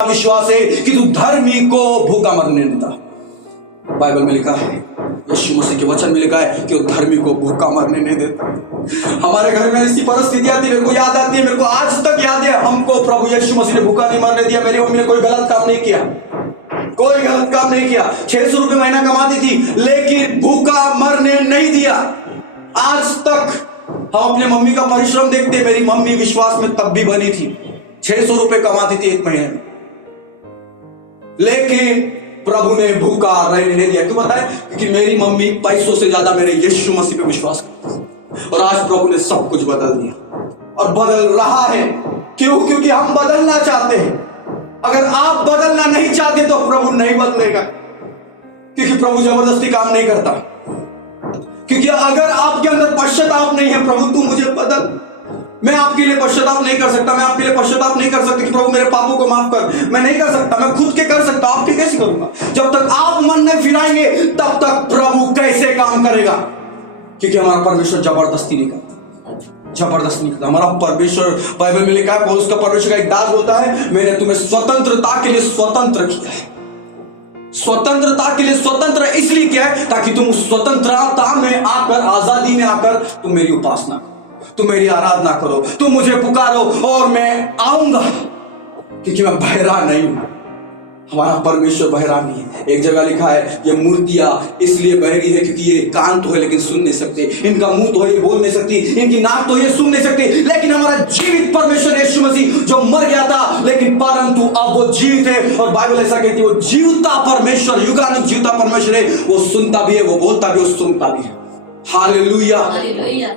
विश्वास है कि तू धर्मी को भूखा मरने नहीं देता। बाइबल में लिखा है, यीशु मसीह के वचन में लिखा है कि वो धर्मी को भूखा मरने नहीं देता। हमारे घर में ऐसी परिस्थितियां थी, मेरे को याद आती है, मेरे को आज तक याद है, हमको प्रभु यीशु मसीह ने भूखा नहीं मरने दिया। मेरी मम्मी ने कोई गलत काम नहीं किया, कोई गलत काम नहीं किया। 600 रुपए महीना कमाती थी, लेकिन भूखा मरने नहीं दिया। आज तक हम अपने मम्मी का परिश्रम देखते, मेरी मम्मी विश्वास में तब भी बनी थी, 600 रुपए कमाती थी एक महीने में, लेकिन प्रभु ने भूखा रहने नहीं दिया। क्यों बताए? क्योंकि मेरी मम्मी पैसों से ज्यादा मेरे यीशु मसीह पे विश्वास करती। और आज प्रभु ने सब कुछ बदल दिया और बदल रहा है। क्यों? क्योंकि हम बदलना चाहते हैं। अगर आप बदलना नहीं चाहते तो प्रभु नहीं बदलेगा, क्योंकि प्रभु जबरदस्ती काम नहीं करता। क्योंकि अगर आपके अंदर पश्चाताप नहीं है, प्रभु तू मुझे बदल, मैं आपके लिए पश्चाताप नहीं कर सकता, मैं आपके लिए पश्चाताप नहीं कर सकता कि प्रभु मेरे पापों को माफ कर, मैं नहीं कर सकता, मैं खुद के कर सकता, आपके कैसे करूंगा? जब तक आप मन नहीं फिराएंगे तब तक प्रभु कैसे काम करेगा? क्योंकि हमारा परमेश्वर जबरदस्ती नहीं करता, जबरदस्ती नहीं करता। हमारा परमेश्वर, बाइबल में लिखा है, पौलुस का परमेश्वर का एक दास होता है, मैंने तुम्हें स्वतंत्रता के लिए स्वतंत्र किया है। स्वतंत्रता के लिए स्वतंत्र इसलिए किया है ताकि तुम उस स्वतंत्रता में आकर, आजादी में आकर तुम मेरी उपासना करो, तुम मेरी आराधना करो, तुम मुझे पुकारो और मैं आऊंगा, क्योंकि मैं बहरा नहीं हूं। हमारा परमेश्वर बहरा नहीं है। एक जगह लिखा है, ये मूर्तियां इसलिए बहरी है क्योंकि ये कान तो है लेकिन सुन नहीं सकते, इनका मुंह तो है ये बोल नहीं सकती, इनकी नाक तो ये सुन नहीं सकती, लेकिन हमारा जीवित परमेश्वर यीशु मसीह जो मर गया था लेकिन परंतु अब वो जीवित है। और बाइबल ऐसा कहती है, वो जीवता परमेश्वर, युगानुग जीवता परमेश्वर है। वो सुनता भी है, वो बोलता भी, वो सुनता भी है। Hallelujah,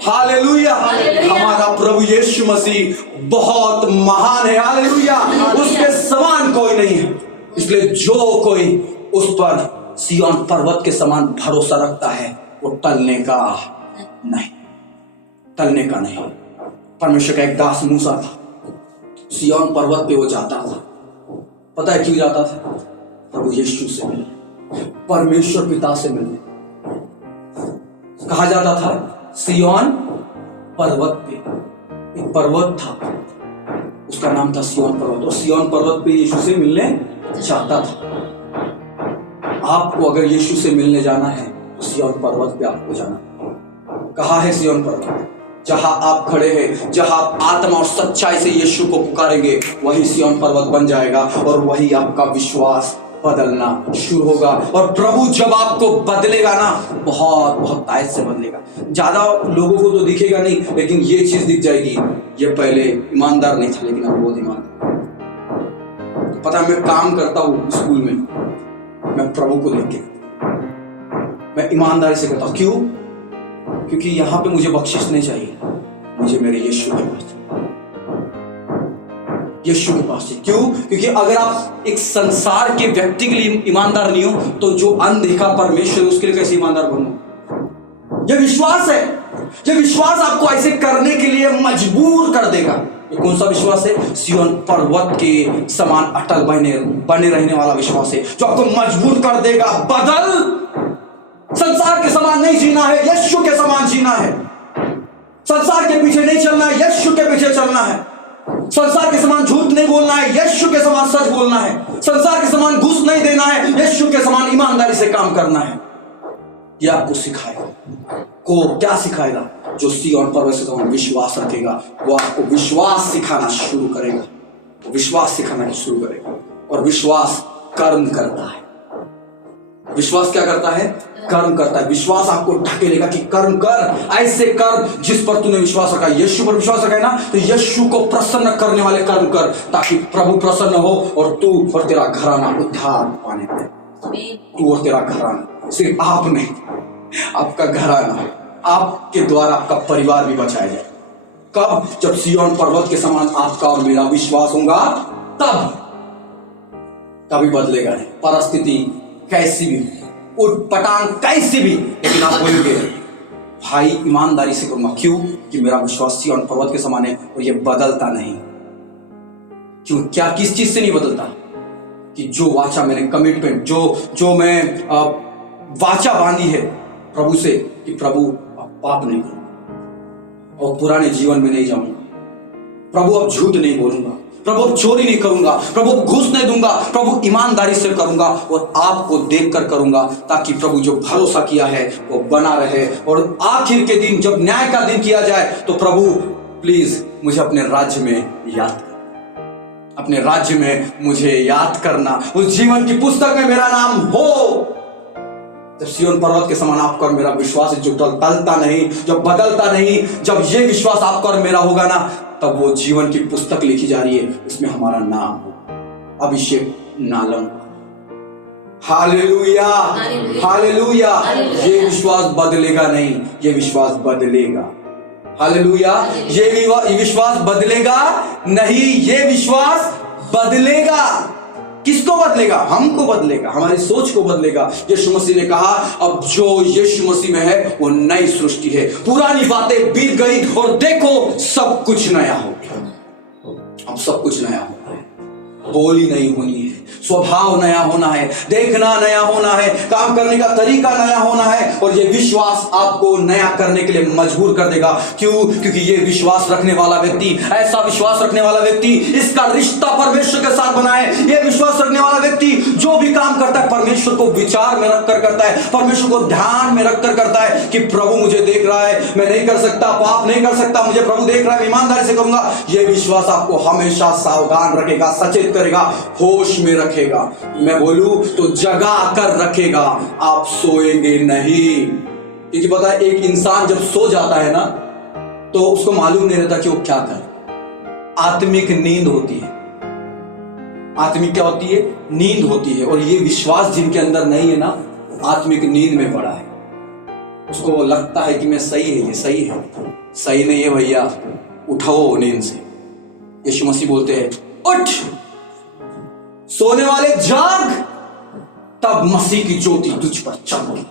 hallelujah. हमारा प्रभु यीशु मसीह बहुत महान है। हालेलुया, उसके समान कोई नहीं है। इसलिए जो कोई उस पर सिय्योन पर्वत के समान भरोसा रखता है वो टलने का नहीं, टलने का नहीं। परमेश्वर का एक दास मूसा था, सिय्योन पर्वत पे वो जाता था। पता है क्यों जाता था? प्रभु यीशु से मिलने, परमेश्वर पिता से मिलने। कहा जाता था सिय्योन पर्वत पे, एक पर्वत था, उसका नाम था सिय्योन पर्वत, और सिय्योन पर्वत पे यीशु से मिलने चाहता था। आपको अगर यीशु से मिलने जाना है तो सिय्योन पर्वत पे आपको जाना। कहाँ है सिय्योन पर्वत? जहां आप खड़े हैं, जहां आप आत्मा और सच्चाई से यीशु को पुकारेंगे, वही सिय्योन पर्वत बन जाएगा और वही आपका विश्वास बदलना शुरू होगा। और प्रभु जब आपको बदलेगा ना, बहुत बहुत तायत से बदलेगा। ज्यादा लोगों को तो दिखेगा नहीं, लेकिन ये चीज दिख जाएगी, ये पहले ईमानदार नहीं था लेकिन अब बहुत ईमानदार। पता है, मैं काम करता हूँ स्कूल में, मैं प्रभु को देख के, मैं ईमानदारी से करता हूँ। क्यों? क्योंकि यहाँ पे मुझे बख्शिश नहीं चाहिए, मुझे मेरे यीशु के पास, यीशु के पास है। क्यों? क्योंकि अगर आप एक संसार के व्यक्ति के लिए ईमानदार नहीं हो तो जो अनदेखा परमेश्वर उसके लिए कैसे ईमानदार बनो? ये विश्वास है, ये विश्वास आपको ऐसे करने के लिए मजबूर कर देगा। ये कौन सा विश्वास है? सिय्योन पर्वत के समान अटल बने रहने वाला विश्वास है, जो आपको मजबूर कर देगा, बदल, संसार के समान नहीं जीना है, यीशु के समान जीना है। संसार के पीछे नहीं चलना है, यीशु के पीछे चलना है। संसार के समान झूठ नहीं बोलना है, यीशु के समान सच बोलना है। संसार के समान घूस नहीं देना है, यीशु के समान ईमानदारी से काम करना है। यह आपको सिखाएगा। को क्या सिखाएगा? जो सिय्योन पर्वत से समान विश्वास रखेगा, वो आपको विश्वास सिखाना शुरू करेगा, वो विश्वास सिखाना शुरू करेगा। और विश्वास कर्म करता है। विश्वास क्या करता है? कर्म करता है। विश्वास आपको ढकेलेगा कि कर्म कर, ऐसे कर जिस पर तूने विश्वास रखा है। यीशु पर विश्वास रखा है ना, तो यीशु को प्रसन्न करने वाले कर्म कर, ताकि प्रभु प्रसन्न हो और तू और तेरा घराना उद्धार पाने पाए। तू और तेरा घराना, सिर्फ आप नहीं, आपका घराना, आपके द्वारा आपका परिवार भी बचाया जाए। कब? जब सिय्योन पर्वत के समान आपका और मेरा विश्वास होगा, तब कभी बदलेगा नहीं। परिस्थिति कैसी भी, उटपटांग कैसी भी, लेकिन आप बोलोगे भाई ईमानदारी से करूंगा। क्यों? कि मेरा विश्वास सिय्योन पर्वत के समान है और ये बदलता नहीं। क्यों? क्या? किस चीज से नहीं बदलता? कि जो वाचा मैंने, कमिटमेंट जो मैं वाचा बांधी है प्रभु से, कि प्रभु पाप नहीं करूंगा और पुराने जीवन में नहीं जाऊंगा, प्रभु अब झूठ नहीं बोलूंगा, प्रभु अब चोरी नहीं करूंगा, प्रभु अब घूस नहीं दूंगा, प्रभु ईमानदारी से करूंगा और आपको देखकर करूंगा, ताकि प्रभु जो भरोसा किया है वो बना रहे। और आखिर के दिन जब न्याय का दिन किया जाए तो प्रभु प्लीज मुझे अपने राज्य में याद करना, अपने राज्य में मुझे याद करना, उस जीवन की पुस्तक में मेरा नाम हो। जब सिय्योन पर्वत के समान आपका और मेरा विश्वास जो टलता नहीं, जो बदलता नहीं, जब ये विश्वास आपका और मेरा होगा ना, तब वो जीवन की पुस्तक लिखी जा रही है, इसमें हमारा नाम हो, अभिषेक नालम। Hallelujah, hallelujah. ये विश्वास बदलेगा नहीं, ये विश्वास बदलेगा। हालेलुया। ये विश्वास बदलेगा नहीं, ये विश्वास बदलेगा। किसको बदलेगा? हमको बदलेगा, हमारी सोच को बदलेगा। यीशु मसीह ने कहा अब जो यीशु मसीह में है वो नई सृष्टि है, पुरानी बातें बीत गई और देखो सब कुछ नया हो गया। अब सब कुछ नया हो रहा है, बोली नहीं होनी है, स्वभाव नया होना है, देखना नया होना है, काम करने का तरीका नया होना है। और ये विश्वास आपको नया करने के लिए मजबूर कर देगा। क्यों? क्योंकि ये विश्वास रखने वाला व्यक्ति, ऐसा विश्वास रखने वाला व्यक्ति, इसका रिश्ता परमेश्वर के साथ बना है। ये विश्वास रखने वाला व्यक्ति जो भी काम करता है परमेश्वर को विचार में रखकर करता है, परमेश्वर को ध्यान में रखकर करता है कि प्रभु मुझे देख रहा है, मैं नहीं कर सकता, पाप नहीं कर सकता, मुझे प्रभु देख रहा है, ईमानदारी से करूंगा। ये विश्वास आपको हमेशा सावधान रखेगा, सचेत करेगा, होश में रखेगा। मैं बोलूं तो जगा कर रखेगा, आप सोएंगे नहीं। क्योंकि पता है एक इंसान जब सो जाता है ना तो उसको मालूम नहीं रहता कि वो क्या करे। आत्मिक नींद होती है। आत्मिक क्या होती है? नींद होती है। और ये विश्वास जिनके अंदर नहीं है ना, आत्मिक नींद में पड़ा है। उसको लगता है कि मैं सही है, ये सही है। सही नहीं है भैया, उठाओ नींद से। यीशु मसीह बोलते हैं उठ, सोने वाले जाग, तब मसीह की ज्योति तुझ पर चमकेगी।